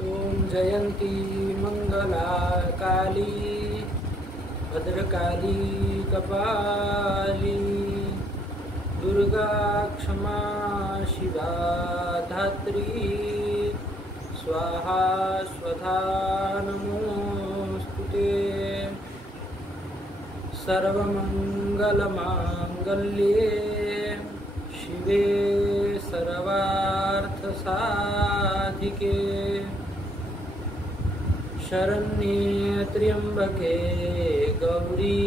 ओम जयंती मंगला काली भद्रकाली कपाली दुर्गा क्षमा शिवा धात्री स्वाहा स्वधा नमोस्तुते। सर्वमंगलमांगल्ये शिवे सर्वार्थसाधिके शरण्ये त्र्यंबके गौरी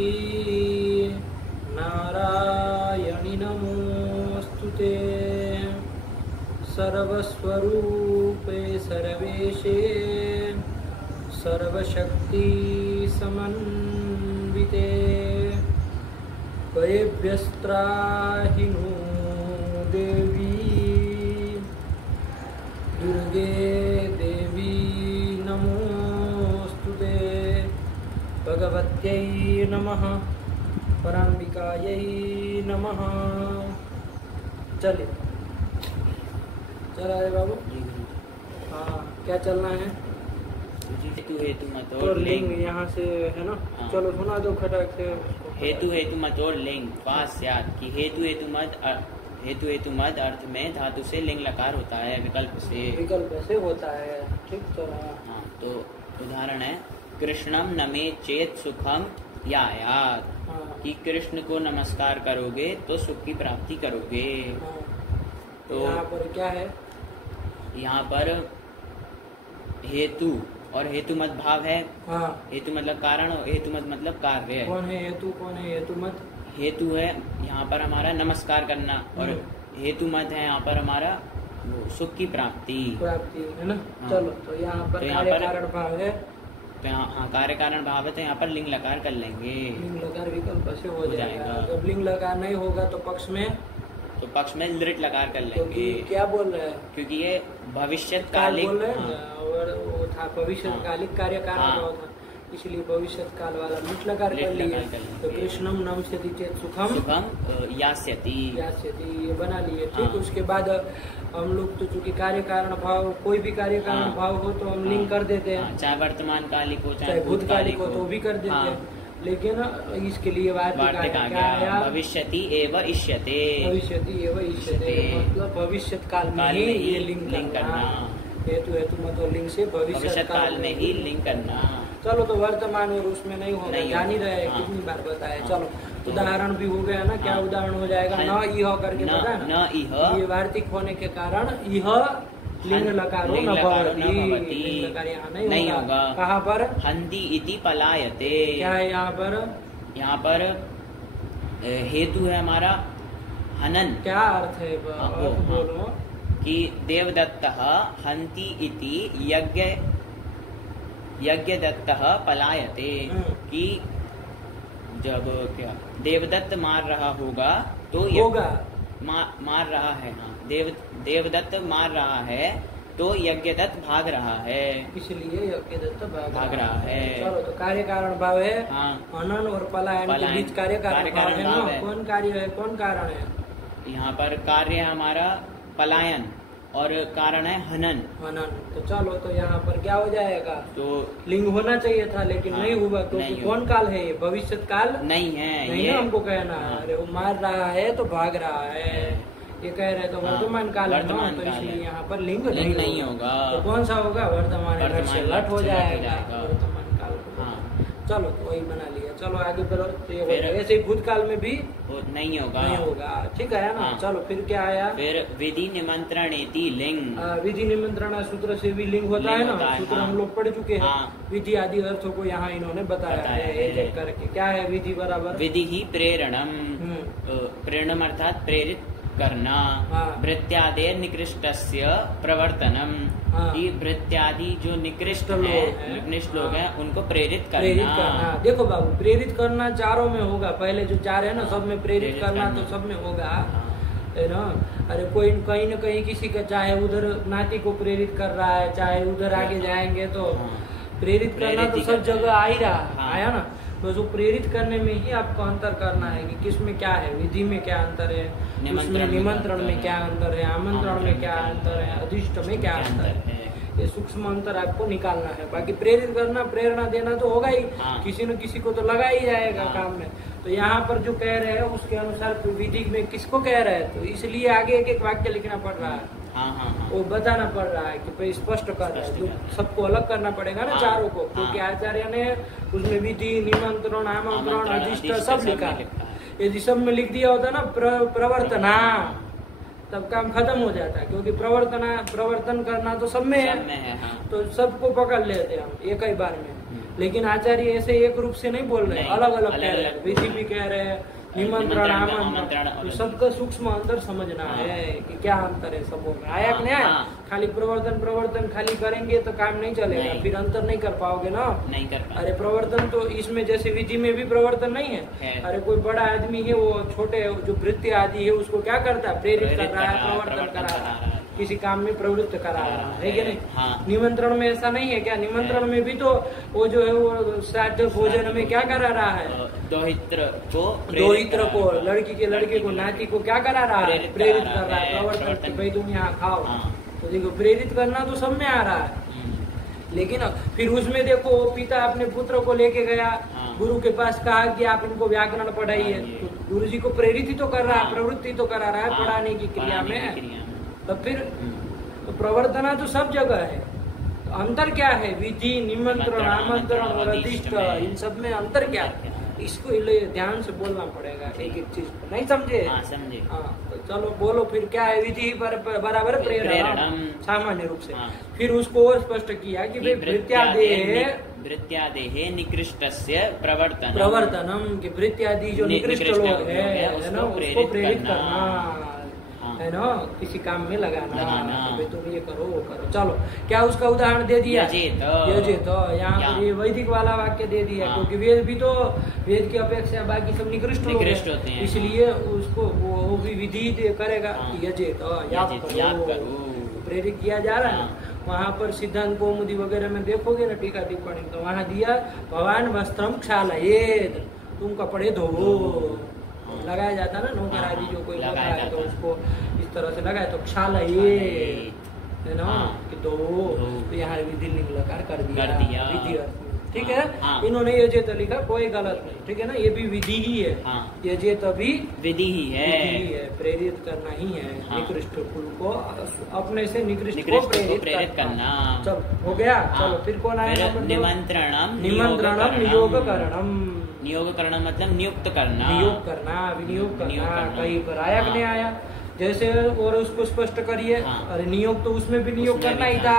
नारायणि नमोस्तुते। सर्वस्वरूपे सर्वेशे सर्वशक्ति समन्विते भयेभ्यस्त्राहि नो देवी दुर्गे देवी नमोस्तुते। भगवत्यै नमः पराम्बिकायै नमः। चलिए चला है बाबू। हाँ क्या चलना है? हेतु मत और लिंग यहाँ से है ना। हाँ। चलो सुना दो खटक से। हेतु मत और लिंग वास्यात की हेतु मत अर्थ में धातु से लिंग लकार होता है विकल्प से होता है। ठीक तो हाँ तो उदाहरण है कृष्णम नमे चेत सुखम यायात हाँ। कि कृष्ण को नमस्कार करोगे तो सुख की प्राप्ति करोगे। हाँ। तो यहाँ पर क्या है? यहाँ पर हेतु और हेतु मत भाव है। हाँ। हेतु मतलब कारण और हेतु मत मतलब कार्य है। कौन है हेतु, कौन है हेतु मत? हेतु है यहाँ पर हमारा नमस्कार करना और हेतु मत है यहाँ पर हमारा सुख की प्राप्ति है ना। हाँ। चलो तो यहाँ पर कार्य कारण भाव है। तो यहाँ कार्य कारण भाव है तो यहाँ पर लिंग लकार कर लेंगे। लिंग लकार विकल्प से हो जाएगा। जाएगा। जब लिंग लकार नहीं होगा तो पक्ष में लिट लकार कर तो लेंगे। क्या बोल रहे हैं? क्योंकि ये भविष्य काल कालिक बोल रहे हैं ना, और वो था भविष्य हाँ। कालिक कार्य कारण हाँ। भाव था, इसलिए भविष्य काल वाला लिट लकार लिट कर लकार लिए। कर लेंगे। तो कृष्णम नमस्यति चेत सुखम यास्यति यास्यति ये बना लिए। ठीक हाँ। उसके बाद हम लोग तो चूंकि कार्य कारण भाव कोई भी कार्य कारण हाँ। भाव हो तो हम लिंक कर देते हैं। चाहे वर्तमान कालिक हो चाहे भूतकालिक हो तो भी कर देते हाँ। हैं। लेकिन इसके लिए वार्तिक आ गया भविष्यति एव इष्यते भविष्यति एवं इष्यते मतलब भविष्य काल में ही ये लिंक करना। हेतु मत और लिंग से भविष्य काल में ही लिंक करना। चलो तो वर्तमान और उसमें नहीं होगा, जान ही रहे हाँ। कितनी बार बताया। हाँ। चलो उदाहरण भी हो गया ना। क्या हाँ। उदाहरण हो जाएगा? हाँ। न इह करके पता है ना। ये वार्तिक होने के कारण यह लिंग लकारो न भवति। लिंग लकार यहाँ नहीं होगा। कहाँ पर? हंति इति पलायते। क्या है यहाँ पर? यहाँ पर हेतु है हमारा हनन। क्या अर्थ है? अर्थ बोलो। कि देवदत्तः हंति इति यज्ञदत्तः पलायते। कि जब क्या देवदत्त मार रहा होगा तो मार रहा है। हाँ देवदत्त मार रहा है तो यज्ञदत्त भाग रहा है, इसलिए यज्ञदत्त भाग रहा है। चलो तो कार्य कारण भाव है। हाँ। हनन और पलायन के बीच कार्य कारण भाव है ना। कौन कार्य है, कौन कारण है? यहाँ पर कार्य है हमारा पलायन और कारण है हनन। तो चलो तो यहाँ पर क्या हो जाएगा? तो लिंग होना चाहिए था लेकिन नहीं हुआ। क्योंकि कौन काल है ये? भविष्य काल नहीं है। नहीं ना हमको कहना है। अरे वो मार रहा है तो भाग रहा है, ये कह रहे तो वर्तमान काल है ना। तो इसलिए यहाँ पर लिंग नहीं होगा। तो कौन सा होगा? वर्तमान से लट हो जाएगा वर्तमान काल को। चलो तो वही बना लिया। चलो आगे फिर ऐसे ही भूतकाल में भी नहीं होगा। ठीक है ना। चलो फिर क्या आया? फिर विधि निमंत्रणेति लिंग। विधि निमंत्रण सूत्र से भी लिंग होता है ना। सूत्र हम लोग पढ़ चुके हैं। विधि आदि अर्थों को यहाँ इन्होंने बताया है एक करके। क्या है विधि? बराबर विधि ही प्रेरणम। प्रेरणम अर्थात प्रेरित करना। भृत्यादि निकृष्टस्य प्रवर्तनम। कि भृत्यादि जो निकृष्ट लोग हैं उनको प्रेरित करना। देखो बाबू प्रेरित करना चारों में होगा। पहले जो चार है ना सब में प्रेरित करना तो सब में होगा है ना। अरे कोई कहीं न कहीं किसी का चाहे उधर नाती को प्रेरित कर रहा है, चाहे उधर आगे जाएंगे तो प्रेरित करना तो सब जगह आ ही रहा आया ना। तो जो प्रेरित करने में ही आपको अंतर करना है कि किसमें क्या है, विधि में क्या अंतर है, निमंत्रण में क्या अंतर है, आमंत्रण में क्या अंतर है, अधिष्ट में क्या अंतर है, ये सूक्ष्म अंतर आपको निकालना है। बाकी प्रेरित करना, प्रेरणा देना तो होगा ही, किसी न किसी को तो लगा ही जाएगा काम में। तो यहाँ पर जो कह रहे हैं उसके अनुसार विधि में किसको कह रहे हैं, तो इसलिए आगे एक एक वाक्य लिखना पड़ रहा है। वो बताना पड़ रहा है कि भाई स्पष्ट कर रहा है, जो सबको अलग करना पड़ेगा ना चारों को, क्योंकि आचार्य ने उसमें विधि, निमंत्रण, आमंत्रण, अधिष्ठ सब लिखा है। यदि सब में लिख दिया होता ना प्रवर्तना, तब काम खत्म हो जाता है, क्योंकि प्रवर्तन करना तो सब में है, तो सबको पकड़ लेते हम एक ही बार में। लेकिन आचार्य ऐसे एक रूप से नहीं बोल रहे, अलग अलग कह रहे हैं, विधि भी कह रहे हैं, निमंत्रण, आमंत्रण, तो सबका सूक्ष्म अंतर समझना है कि क्या अंतर है सबों में। आया कि नहीं आया? खाली प्रवर्तन खाली करेंगे तो काम नहीं चलेगा, फिर अंतर नहीं कर पाओगे ना। नहीं कर पाओगे। अरे प्रवर्तन तो इसमें जैसे विधि में भी प्रवर्तन नहीं है। अरे कोई बड़ा आदमी है, वो छोटे जो वृत्ति आदि है उसको क्या करता है, प्रेरित कर रहा है, प्रवर्तन करा रहा है, किसी काम में प्रवृत्त करा रहा है कि नहीं? निमंत्रण में ऐसा नहीं है क्या? निमंत्रण में भी तो वो जो है वो श्राद्ध भोजन में क्या करा रहा है, दोहित्र को, लड़की के लड़के को, नाती को क्या करा रहा है, प्रेरित कर रहा है, प्रवर्तन, भाई तुम यहाँ खाओ। तो देखो प्रेरित करना तो सब में आ रहा है। लेकिन फिर उसमें देखो पिता अपने पुत्र को लेके गया, गुरु के पास कहा कि आप इनको व्याकरण पढ़ाइए, तो गुरु जी को प्रेरित ही तो कर रहा है, प्रवृत्ति तो करा रहा है पढ़ाने की क्रिया में। तो फिर तो प्रवर्तना तो सब जगह है, तो अंतर क्या है? विधि, निमंत्रण, आमंत्रण और अधिष्ठ, इन सब में अंतर क्या है? इसको ध्यान से बोलना पड़ेगा एक एक चीज को, नहीं समझे? समझे। तो चलो बोलो फिर क्या है? विधि बराबर प्रेरणा, सामान्य रूप से। फिर उसको स्पष्ट किया कि भाई वृत्त्यादेः निकृष्टस्य प्रवर्तनम, कि वृत्त्यादि जो निकृष्ट लोग है ना, उसको प्रेरित करना है ना, किसी काम में लगाना, भाई तुम ये करो वो करो। चलो क्या उसका उदाहरण दे दिया, यजेत। यहाँ पर ये वैदिक वाला वाक्य दे दिया, क्योंकि वेद भी तो, वेद की अपेक्षा बाकी सब निकृष्ट होते हैं, इसलिए उसको वो भी विधि करेगा, यजेत, याद करो, प्रेरित किया जा रहा है। वहाँ पर सिद्धांत कौमुदी वगैरह में देखोगे ना टीका टिप्पणी, तो वहाँ दिया भवान वस्त्रम क्षालयेत्, तुम कपड़े धो, लगाया जाता ना नौकर आदि जो कोई होता है तो उसको इस तरह से लगाए, तो क्षालयेत् है ना कि दो, तो यहाँ विधि लकार कर दिया विधि अर्थ में, ठीक है। इन्होंने यजेत लिखा, कोई गलत नहीं, ठीक है ना, ये भी विधि ही है, यजेत भी विधि ही है, प्रेरित करना ही है, निकृष्ट कुल को अपने से निकृष्ट को प्रेरित करना। चल हो गया। चलो फिर कौन आया? निमंत्रणम नियोग करना मतलब नियुक्त करना, विनियोग करना। कहीं पर आया कि नहीं आया? जैसे और उसको स्पष्ट करिए। अरे नियोग तो उसमें भी नियोग करना ही था,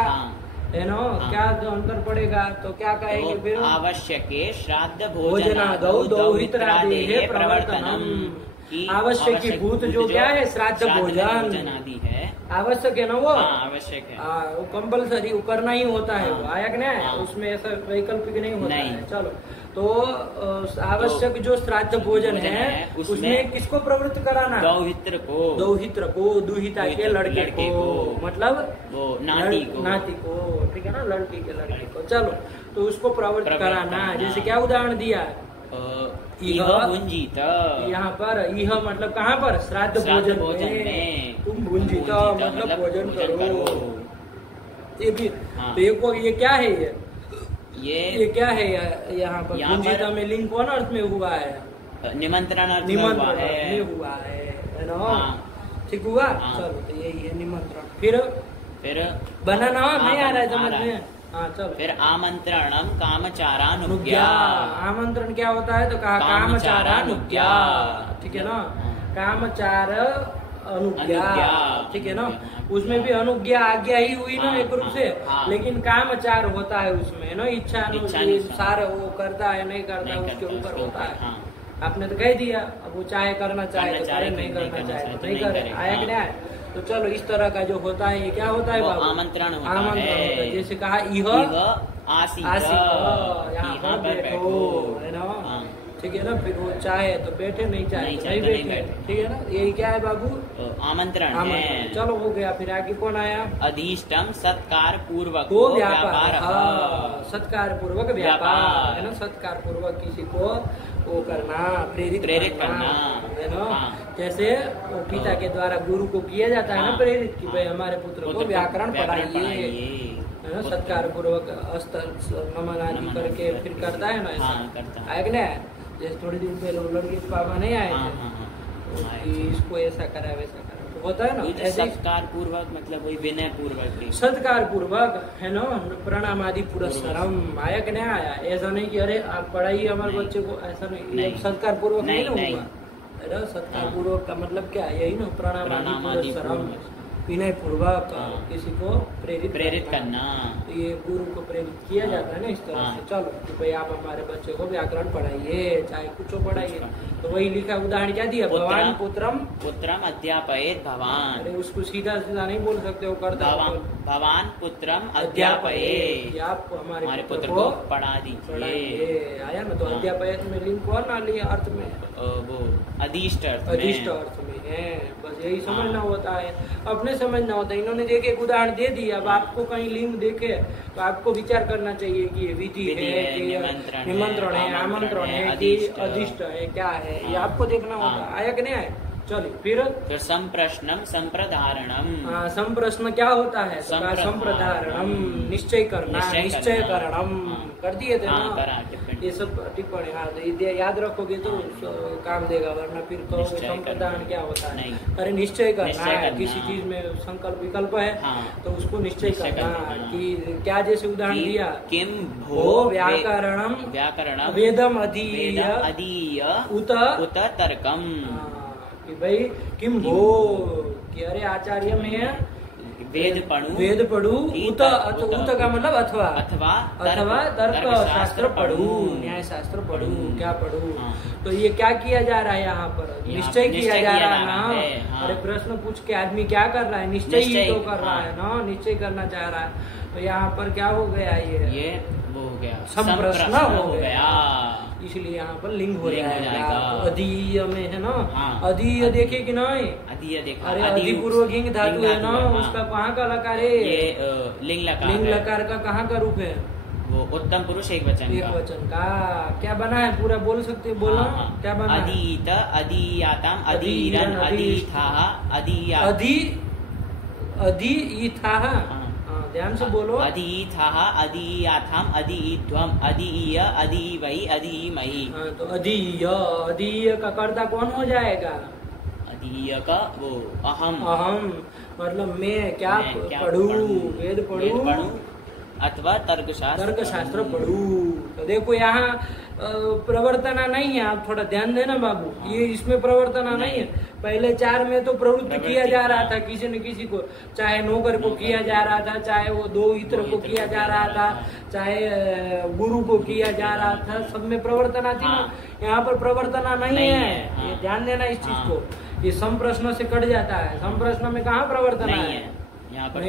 है ना? क्या अंतर पड़ेगा? तो क्या कहेंगे फिर? आवश्यक श्राद्ध भोजनादौ दौहित्रादेः प्रवर्तनम। आवश्यक की भूत जो क्या है, श्राद्ध भोजन आदि है, आवश्यक है ना, वो आवश्यक है, वो कंपल्सरी वो करना ही होता है। वो आया कि नहीं? उसमें ऐसा वैकल्पिक नहीं होता है। चलो तो आवश्यक जो श्राद्ध भोजन है उसमें किसको प्रवृत्त कराना? दौहित्र को, दुहिता के लड़के को, मतलब नाती को, ठीक है ना, लड़की के लड़के को। चलो तो उसको प्रवृत्त कराना। जैसे क्या उदाहरण दिया है? यहाँ पर यह मतलब कहाँ पर? श्राद्ध भोजन में तुम भुंजित मतलब भोजन करो। ये भी देखो, ये क्या है? ये क्या है? यहाँ पर भुंजिता में लिंग कौन अर्थ में हुआ है? निमंत्रण में हुआ है ना, ठीक हुआ। चलो तो यही है निमंत्रण। फिर बनाना नहीं आ रहा है समझ में? चलो फिर आमंत्रणम कामचारानुज्ञा। आमंत्रण क्या होता है? तो कहा कामचारानुज्ञा, ठीक है ना, कामचार अनुज्ञा, ठीक है ना। उसमें भी अनुज्ञा आज्ञा ही हुई ना एक रूप से, लेकिन कामचार होता है उसमें ना, इच्छा अनुसार वो करता है नहीं करता उसके ऊपर होता है। आपने तो कह दिया, अब वो चाहे करना चाहे तो करे, नहीं करना चाहे तो नहीं करे। आया कि नहीं? तो चलो इस तरह का जो होता है ये क्या होता है बाबू? आमंत्रण होता है। जैसे कहा इह आसीत, यहाँ पर बैठो, है ना, ठीक है ना। फिर वो चाहे तो बैठे, नहीं चाहे तो नहीं बैठे, ठीक है ना। यही क्या है बाबू? आमंत्रण। चलो हो गया। फिर आगे कौन आया? अधिष्टम सत्कार पूर्वक व्यापार, सत्कार पूर्वक व्यापार, है ना। सत्कार पूर्वक किसी को वो करना, प्रेरित करना, है ना। जैसे पिता के द्वारा गुरु को किया जाता है ना प्रेरित, कि भाई हमारे पुत्र को व्याकरण पढ़ाइए, है ना, सत्कार पूर्वक अस्त नमन आदि करके फिर करता है ना ऐसा। हाँ, करता है। आया कि नहीं? जैसे थोड़ी दिन पहले वो लड़की के पापा नहीं आए हाँ, थे, हाँ, हाँ, तो हाँ, कि इसको ऐसा करा वैसा करा, तो होता है ना वही तो ऐसे ही। सत्कार पूर्वक मतलब वही विनय पूर्वक ही। सत्कार पूर्वक है ना, प्रणाम आदि पुरस्कारम। आया कि नहीं आया? ऐसा नहीं कि अरे आप पढ़ाइए हमारे नहीं। बच्चे को, ऐसा नहीं, नहीं। ये सत्कार पूर्वक नहीं नहीं, ना हुआ। अरे सत्कार पूर्वक का मतलब क्या है? यही ना, प्रणाम आदि पुरस्कारम, विनय पूर्वक किसी को प्रेरित करना। तो ये गुरु को प्रेरित किया जाता है ना इस तरह से। चलो कि भाई आप हमारे बच्चे को व्याकरण पढ़ाइए, चाहे कुछ पढ़ाइए। तो वही लिखा, उदाहरण क्या दिया? भगवान पुत्रम अध्यापयेत भवान। अरे उसको सीधा सीधा नहीं बोल सकते, वो करता भवान पुत्रम अध्यापयेत, आप हमारे पुत्र को पढ़ा दीजिए। आया ना? तो अध्यापयेत में लिंग कौन ना लिया अर्थ में? वो अधीष्ट अर्थ में है। बस यही समझना होता है, अपने समझना होता है। इन्होंने देखे एक उदाहरण दे दिया। अब आपको कहीं लिंग देखे तो आपको विचार करना चाहिए कि ये विधि है कि निमंत्रण है, आमंत्रण है कि अधिष्ट है, क्या है, ये आपको देखना होता है। आया कि नहीं आया? चलिए फिर संप्रश्नम संप्रधारणम। संप्रश्न क्या होता है? संप्रधारणम, निश्चय करना, निश्चय करणम कर दिए थे ना ये सब टिप्पणी। हाँ, तो याद रखोगे तो काम देगा, वरना फिर कहोगे संप्रदान क्या होता है। अरे निश्चय करना है, किसी चीज में संकल्प विकल्प है तो उसको निश्चय करना कि क्या, जैसे उदाहरण दिया किम भो व्याकरणम वेदम अधीय उत तर्कम, कि भाई किम भो कि अरे आचार्य में वेद पढ़ू, उत का मतलब अथवा तर्क शास्त्र पढ़ू, न्याय शास्त्र पढ़ू, क्या पढ़ू। तो ये क्या किया जा रहा है यहाँ पर? निश्चय किया जा रहा है ना। अरे प्रश्न पूछ के आदमी क्या कर रहा है? निश्चय ही तो कर रहा है ना, निश्चय करना चाह रहा है। तो यहाँ पर क्या हो गया? ये वो हो गया, संप्रश्न हो गया, इसलिए यहाँ पर लिंग हो जाएगा। अधीय में है ना, अधीय देखे कि नहीं? अधीय देखा। अरे अधिपूर्वक हिंग धातु है ना, उसका कहाँ का लकार है? ये लिंग लकार का कहाँ का रूप है? वो उत्तम पुरुष एक वचन का क्या बना है? पूरा बोल सकते हो? बोलो क्या बना? अधीत, अधीयाताम, अधीरन, अधीथाः, अधीथाः। ध्यान से बोलो। अधीथाः, अधीयाथाम, अधीध्वम, अधीय, अधीवै, अधीमहि। तो अधीय का कर्ता कौन हो जाएगा? अधीय का वो अहम मतलब मैं क्या पढ़ू? वेद पढ़ू अथवा तर्क शास्त्र पढ़ू। तो देखो यहाँ प्रवर्तना नहीं है, आप थोड़ा ध्यान देना बाबू। ये इसमें प्रवर्तना नहीं है। पहले 4 में तो प्रवृत्ति किया जा रहा था किसी न किसी को, चाहे नौकर को किया जा रहा था, चाहे वो 2 इत्र को किया जा रहा था, चाहे गुरु को किया जा रहा था, सब में प्रवर्तना थी ना। यहाँ पर प्रवर्तना नहीं है। ये ध्यान देना इस चीज को। ये संप्रश्न से कट जाता है। संप्रश्न में कहाँ प्रवर्तना है? यहाँ पर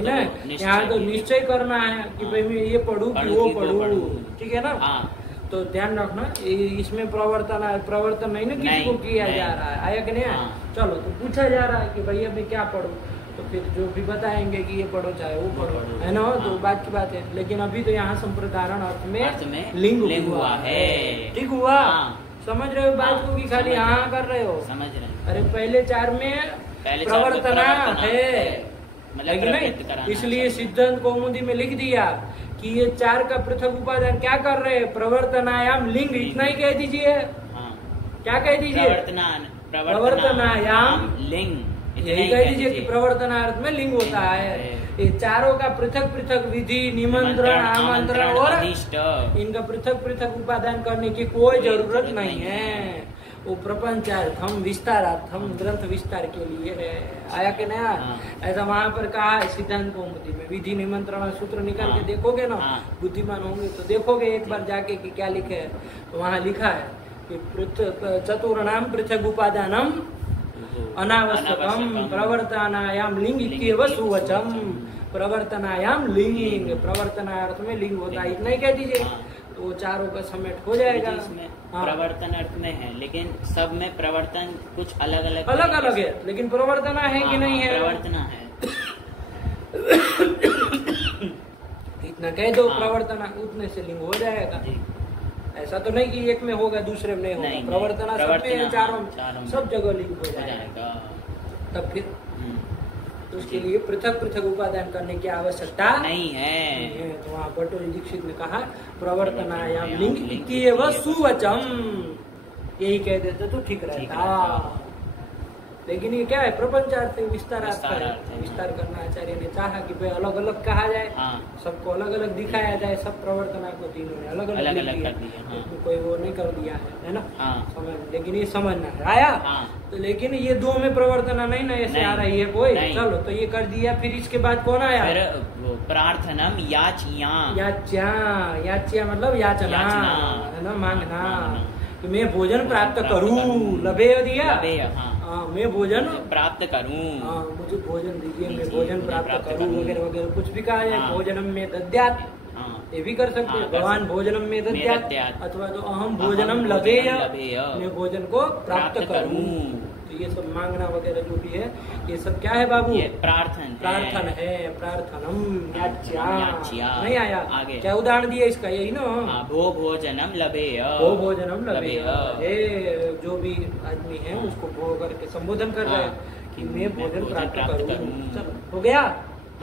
यहाँ तो निश्चय करना है कि भाई मैं ये पढ़ू कि वो पढ़ू, ठीक है ना। तो ध्यान रखना, इसमें प्रवर्तन नहीं ना किसी को किया जा रहा है। आया कि नहीं? चलो, तो पूछा जा रहा है कि भैया मैं क्या पढ़ूं, तो फिर जो भी बताएंगे कि ये पढ़ो चाहे वो पढ़ो, है ना। तो बात की बात है। लेकिन अभी तो यहाँ संप्रदारण अर्थ में लिंग हुआ है। ठीक हुआ? समझ रहे हो बात को कि खाली हाँ कर रहे हो? समझ रहे। अरे पहले 4 में प्रवर्तना है, नहीं? इसलिए सिद्धांत कौमुदी में लिख दिया कि ये 4 का पृथक उपादान क्या कर रहे हैं? प्रवर्तनायाम लिंग। इतना ही कह दीजिए। क्या कह दीजिए? प्रवर्तनायाम लिंग। यही कह दीजिए कि प्रवर्तनार्थ में लिंग होता है। ये चारों का पृथक पृथक विधि, निमंत्रण, आमंत्रण और इनका पृथक पृथक उपादान करने की कोई जरूरत नहीं है। वो प्रपंचार्थम विस्तारार्थम ग्रंथ विस्तार के लिए है। आया कि नया? ऐसा वहाँ पर कहा है सिद्धांत कौमुदी में। विधि निमंत्रण सूत्र निकाल के देखोगे ना, बुद्धिमान होंगे तो देखोगे एक बार जाके कि क्या लिखे है। तो वहाँ लिखा है कि चतुर्णाम पृथक उपादानम अनावश्यकम प्रवर्तनायाम लिंग इत्येव सुवचम। प्रवर्तनायाम लिंग, प्रवर्तनार्थ में लिंग होता है, इतना ही कह दीजिए। तो 4 का समेट हो जाएगा। प्रवर्तन अर्थ में है, लेकिन सब में प्रवर्तन कुछ अलग अलग है, लेकिन प्रवर्तना है कि नहीं है? प्रवर्तना है। इतना कह दो प्रवर्तना, उतने से लिंग हो जाएगा। ऐसा तो नहीं कि एक में होगा दूसरे में नहीं होगा। प्रवर्तना सब में, चारों सब जगह लिंग हो जाएगा। तब फिर तो उसके लिए पृथक पृथक उपादान करने की आवश्यकता नहीं है। तो वहाँ भट्टोजी दीक्षित ने कहा प्रवर्तनायाम लिंग इत्येव सुवचम, यही कह देते तो ठीक रहता। लेकिन ये क्या है, प्रपंचार्थ विस्तारार्थ है। विस्तार करना आचार्य ने चाहा कि भाई अलग अलग कहा जाए, सबको अलग अलग दिखाया जाए, सब प्रवर्तना को तीनों ने अलग अलग कर दिया, कोई वो नहीं कर दिया है ना। समझ, लेकिन ये समझना है आया। तो लेकिन ये दो में प्रवर्तना नहीं ना ऐसे आ रही है कोई, चलो तो ये कर दिया। फिर इसके बाद कौन आया, प्रार्थनम याच्या मतलब याचना है ना, मांगना कि मैं भोजन प्राप्त करूँ, लभे दिया, मैं भोजन प्राप्त करूँ, मुझे भोजन दीजिए, मैं भोजन प्राप्त करूँ वगैरह वगैरह कुछ भी कहा जाए। भोजनम में दद्यात्, ये भी कर सकते हैं, भगवान भोजनम में दद्यात्, अथवा तो अहम भोजनम लभेय, मैं भोजन को प्राप्त करूँ। तो ये सब मांगना वगैरह जो भी है ये सब क्या है बाबू, प्रार्थन है, प्रार्थनम याच्या। नहीं आया आगे, क्या उदाहरण दिया इसका, यही ना, भो भोजनम लभेय, भो भोजनम लभेय। ये जो भी आदमी है उसको भो करके संबोधन कर रहा है कि मैं भोजन प्राप्त करूँ। चलो हो गया,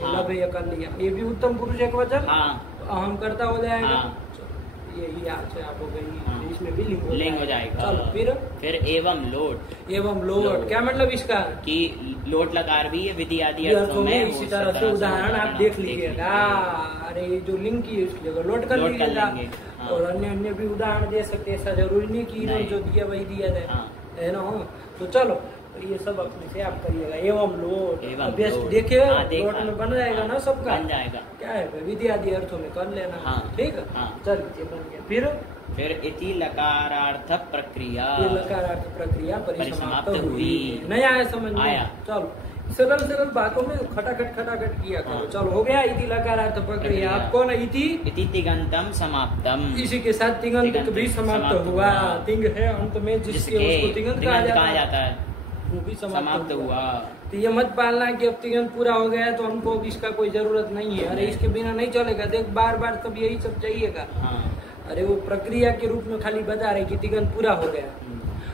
लभेय कर लिया, ये भी उत्तम पुरुष एक वचन, अहम करता हो जाएगा। यही आप हो गई, इसमें भी लिंग हो जाएगा। चलो फिर एवं लोट, एवं लोट क्या मतलब इसका, कि लोट लकार भी है विधि आदि अर्थों में इसी तरह से उदाहरण आप देख लीजिएगा। अरे ये जो लिंग की है उसकी जगह लोट कर लीजिएगा, और अन्य अन्य भी उदाहरण दे सकते, ऐसा जरूरी नहीं कि जो दिया वही दिया जाए, है ना। तो चलो ये सब अपने से आप करिएगा। एवं लोट अभ्यास देखे, लोट में बन जाएगा ना, सबका बन जाएगा। क्या है विधि आदि अर्थों में कर लेना, ठीक है। चलिए बन गया। फिर इति लकारार्थ प्रक्रिया, लकारार्थ प्रक्रिया परिसमाप्त हुई। नया है समझ में आया। चलो सरल सरल बातों में खटाखट किया करो। चलो हो गया इति लकारार्थ प्रक्रिया। आपको ना इति तिङन्तम समाप्तम, इसी के साथ तिङंत भी समाप्त हुआ। तिंग है अंत में जिसके उसको तिङंत कहा जाता है, वो भी समाप्त हुआ। तो ये मत पालना कि अब तिङंत पूरा हो गया तो हमको अब इसका कोई जरूरत नहीं है, अरे इसके बिना नहीं चलेगा। देख बार बार तब यही सब चाहिएगा। अरे वो प्रक्रिया के रूप में खाली बता रहे कि तिङंत पूरा हो गया,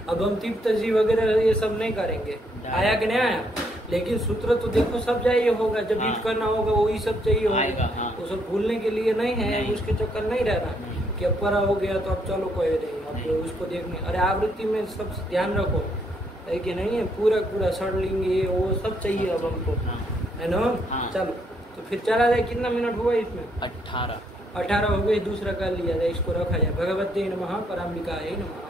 अब हम तिप्तजी वगैरह ये सब नहीं करेंगे। आया कि नहीं आया, लेकिन सूत्र तो देखो सब चाहिए होगा, जब ईट करना होगा वही सब चाहिए होगा। वो सब भूलने के लिए नहीं है, उसके चक्कर नहीं रहना कि अब पूरा हो गया तो अब चलो कोई नहीं, अब उसको देखने। अरे आवृत्ति में सब ध्यान रखो है कि नहीं है, पूरा षडलिंग ये वो सब चाहिए अब हमको, है ना। चलो तो फिर चला जाए, कितना मिनट हुआ इसमें, 18 हो गए। दूसरा कर लिया जाए, इसको रखा जाए। भगवते नमः, पराम्बिकायै नमः।